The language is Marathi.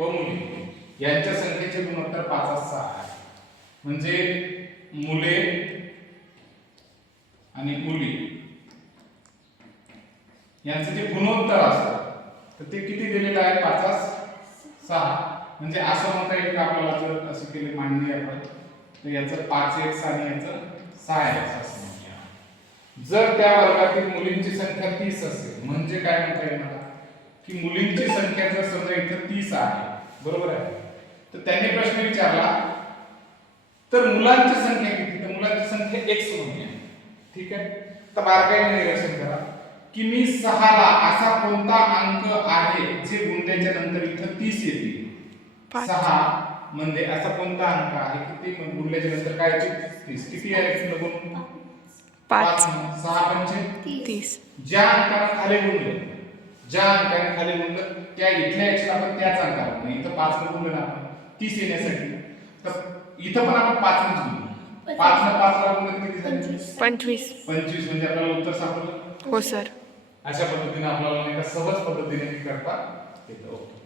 व मुली यांच्या संख्येचे गुणोत्तर पाच सहा आहे. म्हणजे मुले आणि मुली. यांचं जे गुणोत्तर असतं तर ते किती दिलेलं आहे? पाच सहा. म्हणजे असं म्हणता येईल का आपल्याला जर असं केले मांडणी आपण? तर याचं पाच एक्स आणि याचं सहा एक्स असं म्हणूया जर त्या वर्गातील मुलींची संख्या तीस असेल म्हणजे काय म्हणता येईल मला? की मुलींची संख्या जर समजा इथं तीस आहे बरोबर आहे? तर त्यांनी प्रश्न विचारला तर मुलांची संख्या किती? तर मुलांची संख्या एक्स म्हणूया ठीक आहे? तर बारकाईने निरीक्षण करा की मी सहाला असा कोणता अंक आहे जे गुणल्याच्या नंतर इथं तीस पाच. सहा म्हणजे असा कोणता अंक आहे की ते गुणल्याच्या नंतर काय येते? तीस. किती आहे पाच. सहा पंचे? तीस. ज्या अंकाने खाली गुणलं ज्या अंकाने खाली गुणलं त्या इथल्या एक्सला आपण त्याच अंकाला गुणलं. इथं पाच न गुणलं ना आपण. तीस येण्यासाठी. तर इथं पण आपण पाच न गुणलं पाच न पाच ला गुणलं किती झाले? पंचवीस. पंचवीस. म्हणजे आपल्याला उत्तर सापडलं? हो सर. अशा पद्धतीने आपल्याला नाही का सहज पद्धतीने करता येतं. ओके.